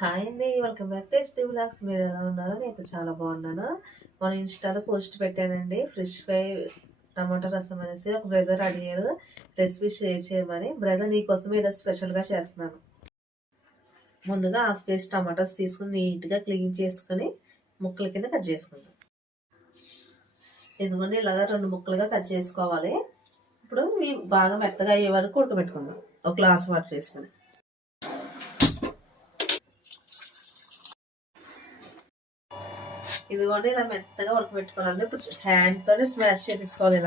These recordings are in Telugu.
హాయ్ అండి. Welcome back to ST vlogs. మీరు ఎలా ఉన్నారు? నేనైతే చాలా బాగున్నాను. మన ఇన్స్టాలో పోస్ట్ పెట్టానండి, ఫ్రెష్ ఫ్రై టమాటో రసం అనేసి. ఒక బ్రదర్ అడిగారు రెసిపీ షేర్ చేయమని. బ్రదర్ నీకోసం ఈరోజు స్పెషల్గా చేస్తున్నాను. ముందుగా 1/2 కేజీ టమాటోస్ తీసుకుని నీట్గా క్లీన్ చేసుకుని ముక్కల కింద కట్ చేసుకుందాం. ఇదిగోండి ఇలాగా 2 ముక్కలుగా కట్ చేసుకోవాలి. ఇప్పుడు ఇవి బాగా మెత్తగా అయ్యే వరకు ఉడకబెట్టుకుందాం. ఒక గ్లాస్ వాటర్ వేసుకుని. ఇదిగోండి ఇలా మెత్తగా ఉడకబెట్టుకోవాలండి. ఇప్పుడు హ్యాండ్తోనే స్మాష్ చేసేసుకోవాలి.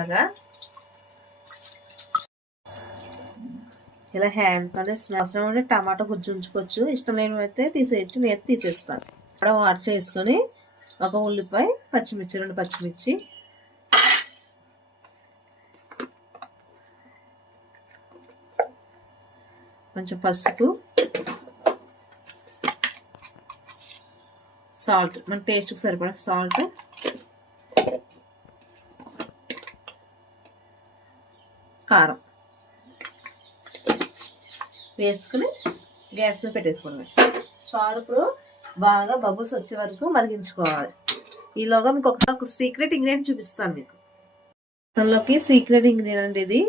ఇలా హ్యాండ్తోనే స్మాష్ అంటే టమాటా గుజ్జు ఉంచుకోవచ్చు, ఇష్టం లేనివైతే తీసేయచ్చు. నేను తీసేస్తాను. ఇక్కడ వాటర్ వేసుకొని ఒక ఉల్లిపాయ, పచ్చిమిర్చి, 2 పచ్చిమిర్చి, కొంచెం పసుపు, సాల్ట్, మన టేస్ట్కి సరిపడా సాల్ట్, కారం వేసుకుని గ్యాస్ మీద పెట్టేసుకోండి. చారు ఇప్పుడు బాగా బబుల్స్ వచ్చే వరకు మరిగించుకోవాలి. ఈలోగా మీకు ఒక సీక్రెట్ ఇంగ్రీడియంట్ చూపిస్తాను మీకు. దానిలోకి సీక్రెట్ ఇంగ్రీడియంట్ ఇది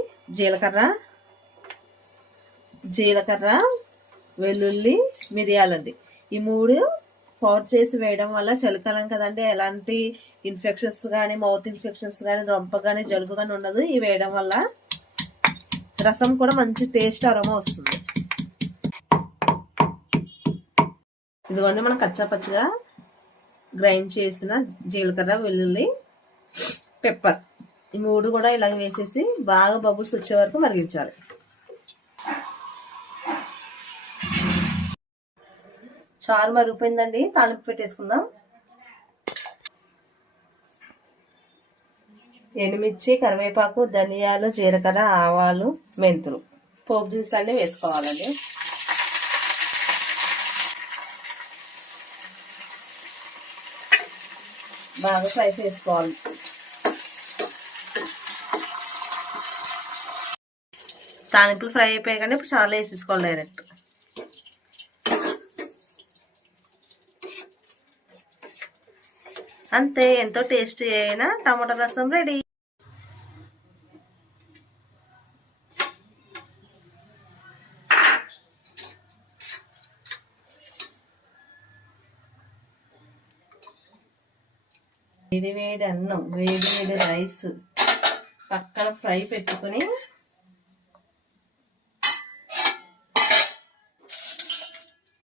జీలకర్ర, వెల్లుల్లి, మిరియాలండి. ఈ 3 పౌడర్ చేసి వేయడం వల్ల చలికాలం కదండి, ఎలాంటి ఇన్ఫెక్షన్స్ కానీ, మౌత్ ఇన్ఫెక్షన్స్ కానీ, రొంప కానీ, జలుబు కానీ ఉండదు. ఇవి వేయడం వల్ల రసం కూడా మంచి టేస్ట్ అరోమా వస్తుంది. ఇదిగోండి మనం కచ్చాపచ్చిగా గ్రైండ్ చేసిన జీలకర్ర, వెల్లుల్లి, పెప్పర్, ఈ 3 కూడా ఇలాగ వేసేసి బాగా బబుల్స్ వచ్చే వరకు మరిగించాలి. చారు మరిగిపోయిందండి. తాలింపు పెట్టేసుకుందాం. ఎండుమిర్చి, కరివేపాకు, ధనియాలు, జీలకర్ర, ఆవాలు, మెంతులు, పోపు దినుసులు అన్నీ వేసుకోవాలండి. బాగా ఫ్రై చేసుకోవాలి. తాలింపులు ఫ్రై అయిపోయాయి కానీ ఇప్పుడు చాలా వేసేసుకోవాలి డైరెక్ట్. అంతే, ఎంతో టేస్టీ అయిన టమాటా రసం రెడీ. వేడి వేడి అన్నం, వేడి వేడి రైస్, పక్కన ఫ్రై పెట్టుకుని